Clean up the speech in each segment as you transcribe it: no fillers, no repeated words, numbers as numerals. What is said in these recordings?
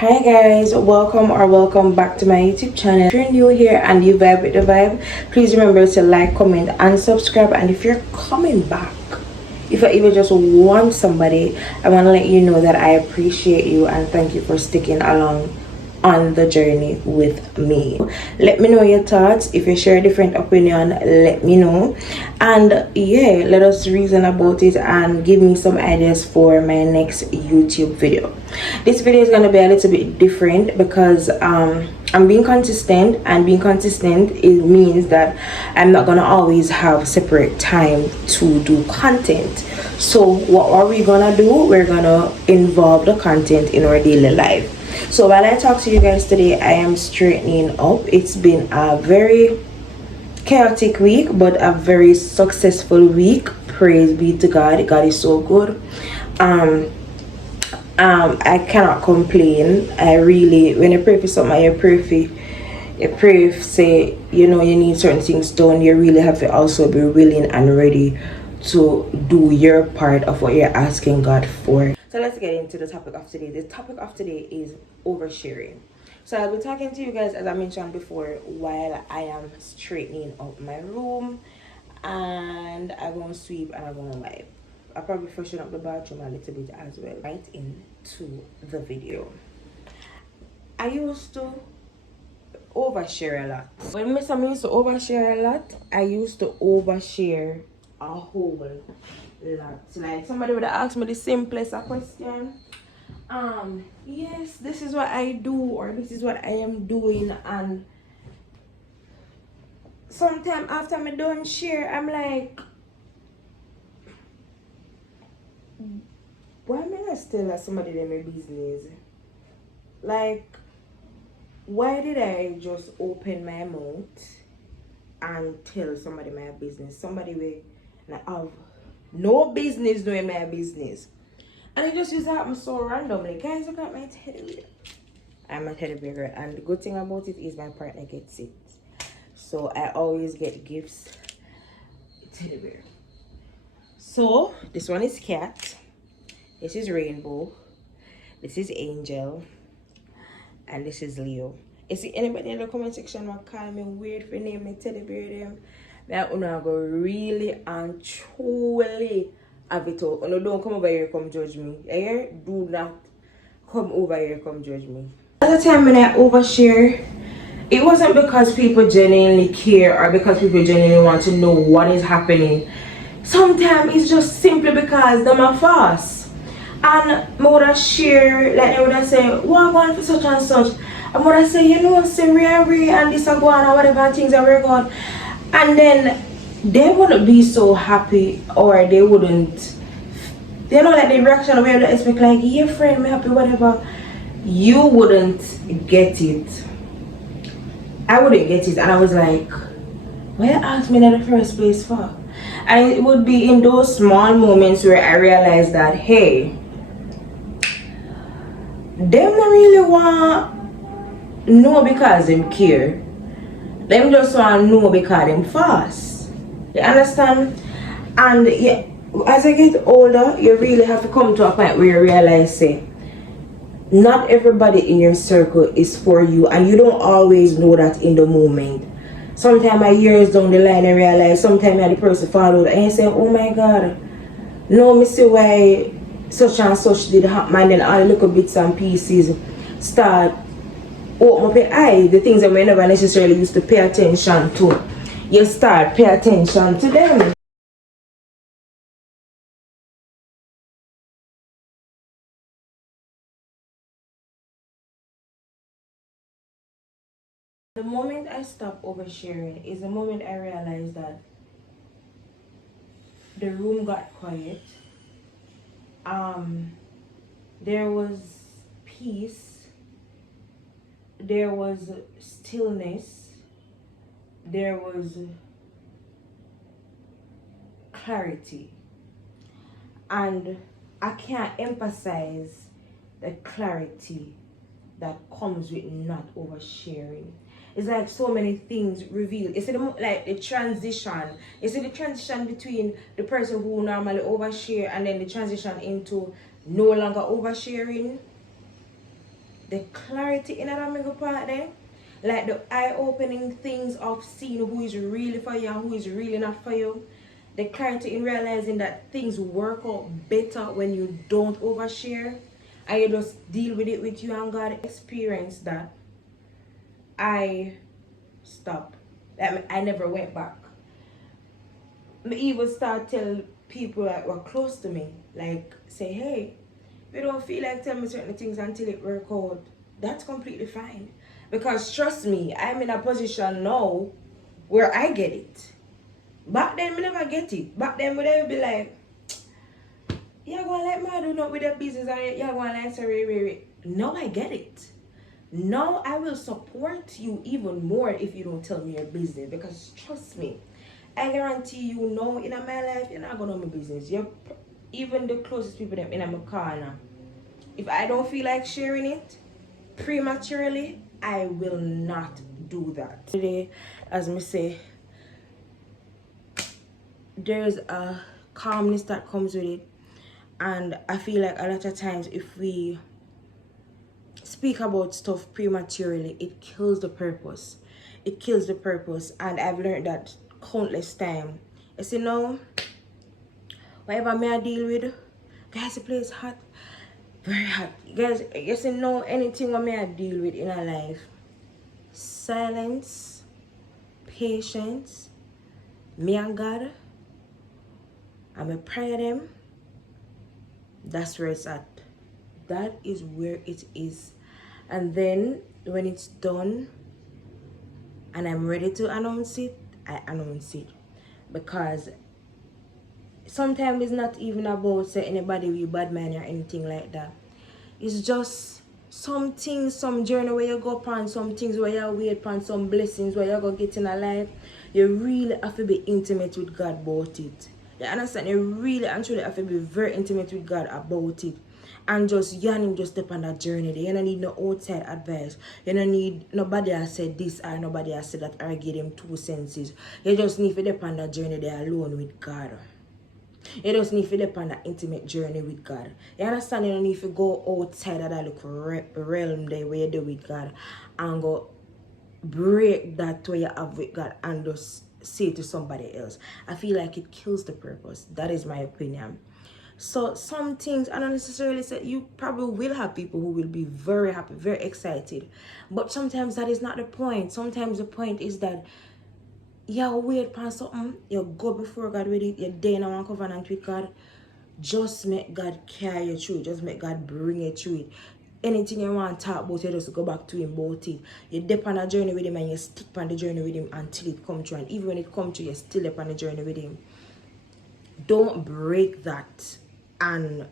Hi guys, welcome back to my YouTube channel. If you're new here and you vibe with the vibe, please remember to like, comment and subscribe. And if you're coming back, if I even just want somebody, I want to let you know that I appreciate you and thank you for sticking along on the journey with me. Let me know your thoughts. If you share a different opinion, let me know. And yeah, let us reason about it and give me some ideas for my next YouTube video. This video is going to be a little bit different because I'm being consistent, and being consistent, it means that I'm not gonna always have separate time to do content. So what are we gonna do? We're gonna involve the content in our daily life. So while I talk to you guys today, I am straightening up. It's been a very chaotic week, but a very successful week. Praise be to God. God is so good. I cannot complain. I really, when you pray for something, you pray say, you know, you need certain things done, you really have to also be willing and ready to do your part of what you're asking God for. So let's get into the topic of today. The topic of today is oversharing. So I'll be talking to you guys, as I mentioned before, while I am straightening up my room, and I'm going to sweep and I'm going to wipe. I'll probably freshen up the bathroom a little bit as well. Right into the video. I used to overshare a lot. When I used to overshare a lot, I used to overshare a whole lot. Like somebody would ask me the simplest question. Yes, this is what I do, or this is what I am doing, and sometime after I done share, I'm like, why am I not still at somebody in my business? Like, why did I just open my mouth and tell somebody my business? Somebody will have no business doing my business. And it just happens so randomly. Guys, look at my teddy bear. I'm a teddy bear girl, and the good thing about it is my partner gets it. So I always get gifts. Teddy bear. So this one is Cat. This is Rainbow. This is Angel. And this is Leo. You see anybody in the comment section will call me weird for name me teddy bear them? That una go really and truly have it out. Una don't come over here come judge me. Here, do not come over here come judge me. At the time when I overshare, it wasn't because people genuinely care or because people genuinely want to know what is happening. Sometimes it's just simply because them are fast. And I would have share, like they would have say, what going for such and such. I would have say, you know, say we and this are going or whatever things are we're going. And then they wouldn't be so happy, or they wouldn't, they know like the reaction we would expect, like, yeah friend, me happy, whatever. You wouldn't get it. I wouldn't get it, and I was like, why ask me in the first place for? And it would be in those small moments where I realized that, hey, them don't really want know because them care. Them just want know because them fast. You understand? And yeah, as I get older, you really have to come to a point where you realize, say, not everybody in your circle is for you, and you don't always know that in the moment. Sometimes my years down the line I realize sometimes the person follow and you say, oh my God, no, me see why such and such did happen, and then all little bits and pieces start open up your eyes, the things that we never necessarily used to pay attention to. You start pay attention to them. The moment I stopped oversharing is the moment I realized that the room got quiet. There was peace, there was stillness, there was clarity. And I can't emphasize the clarity that comes with not oversharing. It's like so many things revealed. You see like the transition. You see the transition between the person who normally overshare and then the transition into no longer oversharing. the clarity in that mega part there, like the eye-opening things of seeing who is really for you and who is really not for you, the clarity in realizing that things work out better when you don't overshare and you just deal with it with you and God. Experience that, I stopped. I never went back. I even start tell people that were close to me, like say, hey, if you don't feel like telling me certain things until it work out, that's completely fine. Because trust me, I'm in a position now where I get it. Back then, I never get it. Back then, I would be like, you're going to let me do not with the business and you're going to answer. Now I get it. Now I will support you even more if you don't tell me your business. Because trust me, I guarantee you now in my life, you're not going to know my business. You're even the closest people that in my corner. If I don't feel like sharing it prematurely, I will not do that. Today, as me say, there's a calmness that comes with it. And I feel like a lot of times if we speak about stuff prematurely, it kills the purpose. It kills the purpose. And I've learned that countless times. You see now, whatever may I deal with, guys, the place hot. Very hot. Guys, you see now, anything what may I deal with in our life, silence, patience, me and God, I'm a prayer them. That's where it's at. That is where it is. And then when it's done and I'm ready to announce it, I announce it. Because sometimes it's not even about say anybody with bad mind or anything like that. It's just some things, some journey where you go upon, some things where you wait upon, some blessings where you go get in a life. You really have to be intimate with God about it. You understand? You really and truly have to be very intimate with God about it. And just yearning just step on that journey there. You don't need no outside advice. You don't need nobody has said this or nobody has said that or give them 2 senses. You just need to step on that journey there alone with God. You just need to step on that intimate journey with God. You understand? You don't need to go outside of that little realm there where you do with God and go break that way you have with God and just say to somebody else. I feel like it kills the purpose. That is my opinion. So some things, I don't necessarily say you probably will have people who will be very happy, very excited. But sometimes that is not the point. Sometimes the point is that you wait for something, you go before God with it, you're there in a covenant with God. Just make God carry you through it. Just make God bring you through it. Anything you want to talk about, you just go back to him about it. You dip on a journey with him and you stick on the journey with him until it comes true. And even when it comes true, you still dip on the journey with him. Don't break that and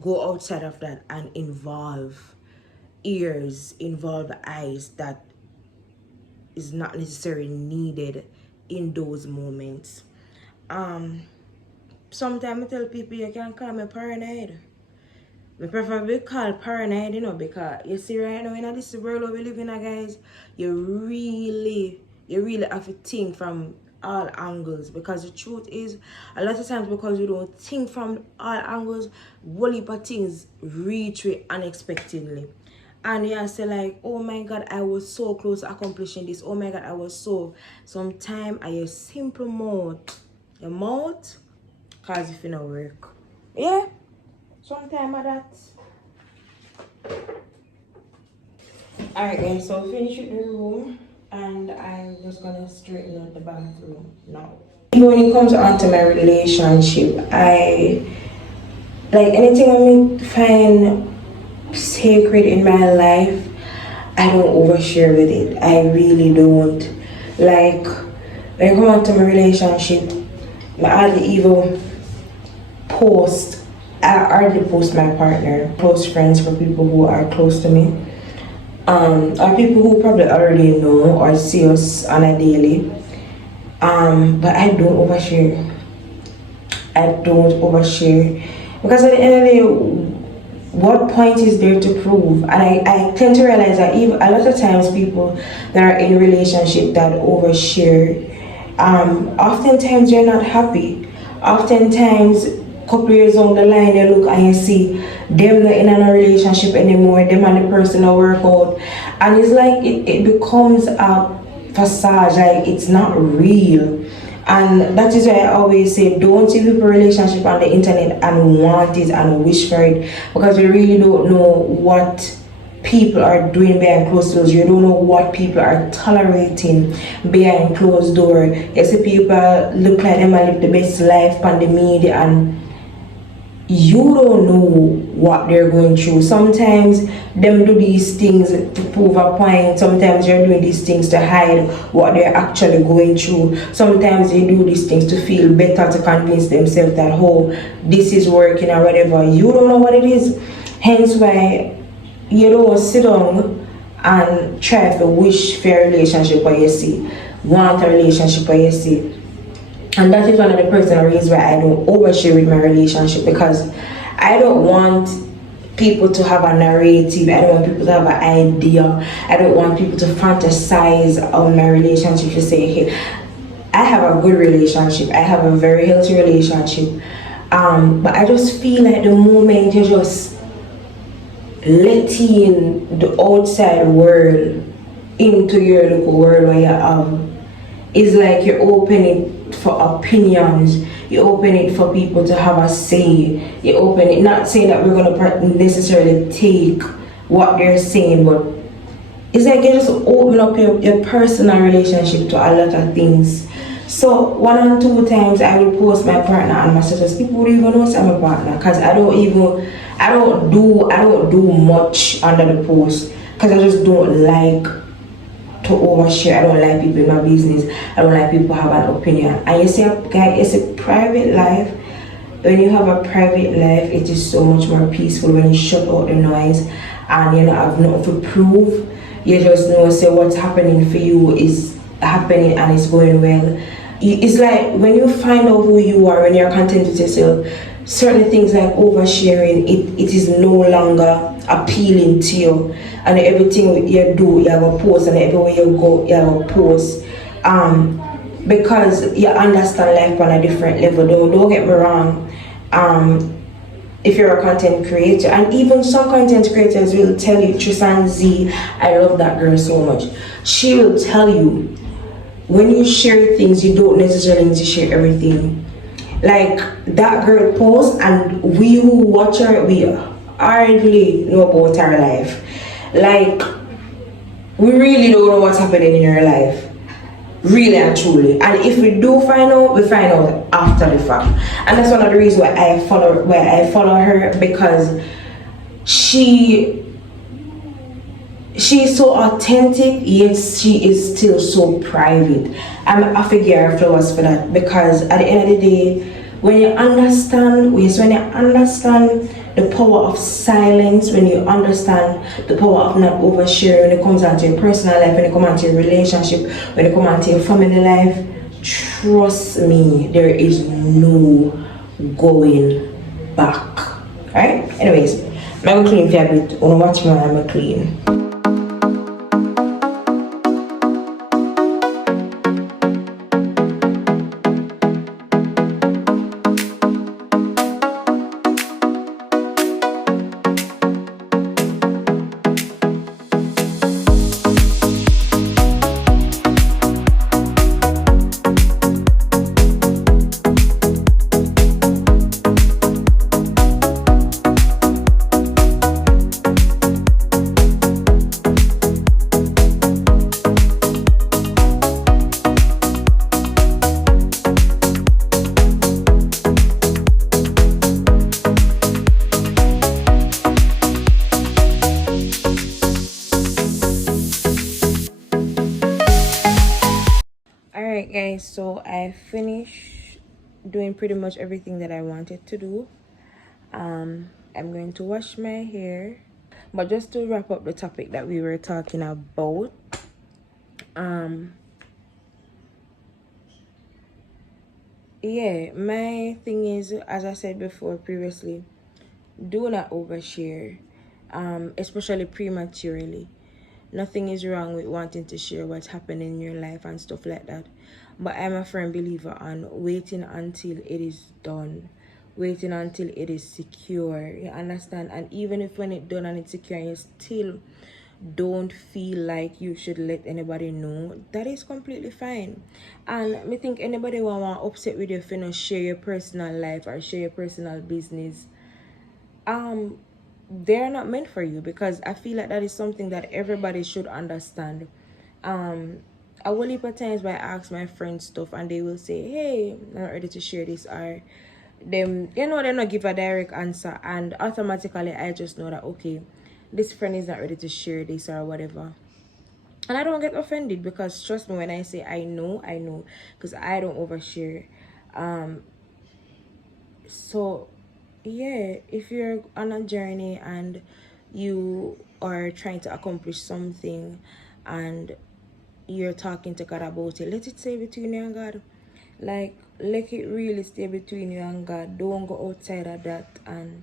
go outside of that and involve ears, involve eyes that is not necessarily needed in those moments. Sometimes I tell people you can call me paranoid. I prefer to be called paranoid, because you see right now in this world where we live in, guys, you really have to think from all angles, because the truth is a lot of times because you don't think from all angles, whole heap of things reach you unexpectedly. And you say like, oh my God, I was so close to accomplishing this. Oh my God, I was so. Sometimes I your simple mouth. Your mouth cause if you not work. Yeah. Sometime of that. Alright guys, so finish with the room and I'm just gonna straighten out the bathroom now. When it comes on to my relationship, I like anything I may find sacred in my life, I don't overshare with it. I really don't. Like when it comes on to my relationship, I hardly even post. I hardly post my partner. Close friends for people who are close to me. Or people who probably already know or see us on a daily. But I don't overshare. Because at the end of the day, what point is there to prove? And I tend to realize that even a lot of times people that are in relationship that overshare, oftentimes they're not happy. Oftentimes couple years on the line, you look and you see them not in a relationship anymore, them and the person not work out, and it's like it becomes a facade, like it's not real. And that is why I always say, don't see people relationship on the internet and want it and wish for it, because you really don't know what people are doing behind closed doors. You don't know what people are tolerating behind closed door. You see people look like them and live the best life on the media, and you don't know what they're going through. Sometimes them do these things to prove a point. Sometimes they're doing these things to hide what they're actually going through. Sometimes they do these things to feel better, to convince themselves that, oh, this is working or whatever. You don't know what it is. Hence why you don't sit down and try to wish for a relationship where you see, want a relationship where you see. And that is one of the personal reasons why I don't overshare with my relationship, because I don't want people to have a narrative. I don't want people to have an idea. I don't want people to fantasize on my relationship to say, hey, I have a good relationship. I have a very healthy relationship. But I just feel like the moment you just letting the outside world into your little world where you have, it's like you're opening for opinions, you open it for people to have a say, you open it, not saying that we're going to necessarily take what they're saying, but it's like you just open up your personal relationship to a lot of things. So 1 or 2 times I will post my partner and my status. People would even know I'm a partner, because I don't do much under the post, because I just don't like to overshare. I don't like people in my business. I don't like people have an opinion. And you see, guys, it's a private life. When you have a private life, it is so much more peaceful when you shut out the noise and you don't have nothing to prove. You just know, say, what's happening for you is happening and it's going well. It's like when you find out who you are, when you're content with yourself, certain things like oversharing, it is no longer appealing to you. And everything you do, you have a post, and everywhere you go, you have a post. Because you understand life on a different level. Don't get me wrong. If you're a content creator, and even some content creators will tell you, Tristan Z, I love that girl so much. She will tell you, when you share things, you don't necessarily need to share everything. Like that girl posts, and we who watch her, we hardly know about her life. Like, we really don't know what's happening in her life, really and truly. And if we do find out, we find out after the fact. And that's one of the reasons why I follow her, because she's so authentic, yet she is still so private. I figure her flowers for that, because at the end of the day, when you understand the power of silence, when you understand the power of not oversharing, when it comes down to your personal life, when it comes down to your relationship, when it comes down to your family life, trust me, there is no going back. Alright? Anyways, I'm going to clean for a bit. I want to watch my I'm clean. Alright guys, so I finished doing pretty much everything that I wanted to do. I'm going to wash my hair, but just to wrap up the topic that we were talking about, yeah, my thing is, as I said before previously, do not overshare, especially prematurely. Nothing is wrong with wanting to share what's happening in your life and stuff like that, but I'm a firm believer on waiting until it is done. waiting until it is secure. You understand? And even if when it's done and it's secure, you still don't feel like you should let anybody know, that is completely fine. And me think anybody who want upset with you if you not share your personal life or share your personal business, they're not meant for you, because I feel like that is something that everybody should understand. I will heap of times where I ask my friends stuff and they will say, hey, I'm not ready to share this, or them, you know, they not give a direct answer, and automatically I just know that okay, this friend is not ready to share this or whatever. And I don't get offended, because trust me when I say I know, because I don't overshare. So yeah, if you're on a journey and you are trying to accomplish something and you're talking to God about it, let it stay between you and God. Like, let it really stay between you and God. Don't go outside of that and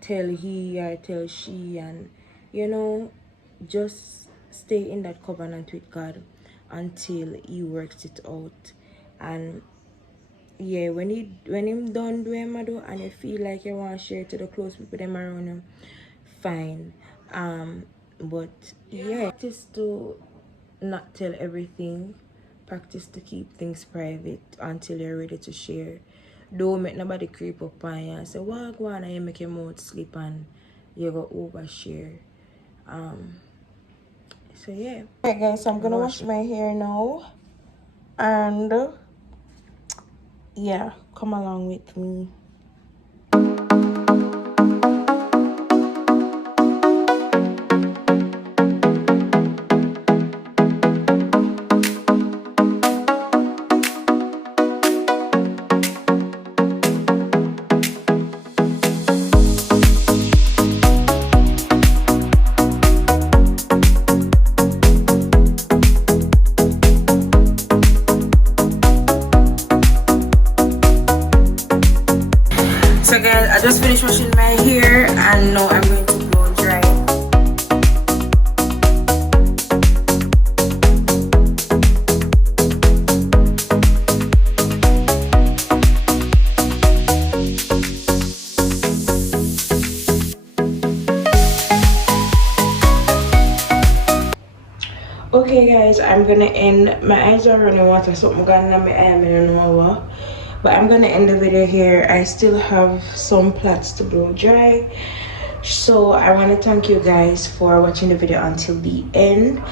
tell he or tell she, and you know, just stay in that covenant with God until he works it out. And yeah, when him done do him do, and you feel like you want to share to the close people them around you, fine. But yeah, practice to not tell everything. Practice to keep things private until you're ready to share. Don't make nobody creep up on you and say, well, go on and you make your mouth slip and you go overshare. So yeah. Alright guys, so I'm gonna wash my hair now, and yeah, come along with me. So guys, I just finished washing my hair and now I'm going to blow dry. Okay guys, I'm gonna end. My eyes are running water, so I'm gonna my eye, I don't know what. But I'm gonna end the video here. I still have some plaits to blow dry, so I want to thank you guys for watching the video until the end.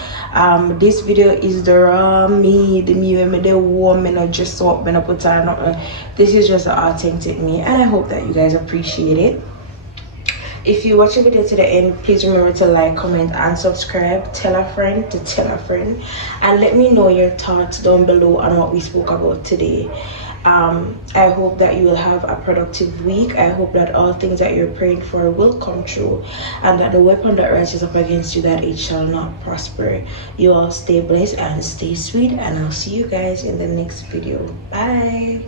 This video is the raw me, the me when me the warm, me not just up, me not put on nothing. This is just the authentic me, and I hope that you guys appreciate it. If you watch the video to the end, please remember to like, comment, and subscribe. Tell a friend to tell a friend, and let me know your thoughts down below on what we spoke about today. I hope that you will have a productive week. I hope that all things that you're praying for will come true, and that the weapon that rises up against you, that it shall not prosper. You all stay blessed and stay sweet, and I'll see you guys in the next video. Bye.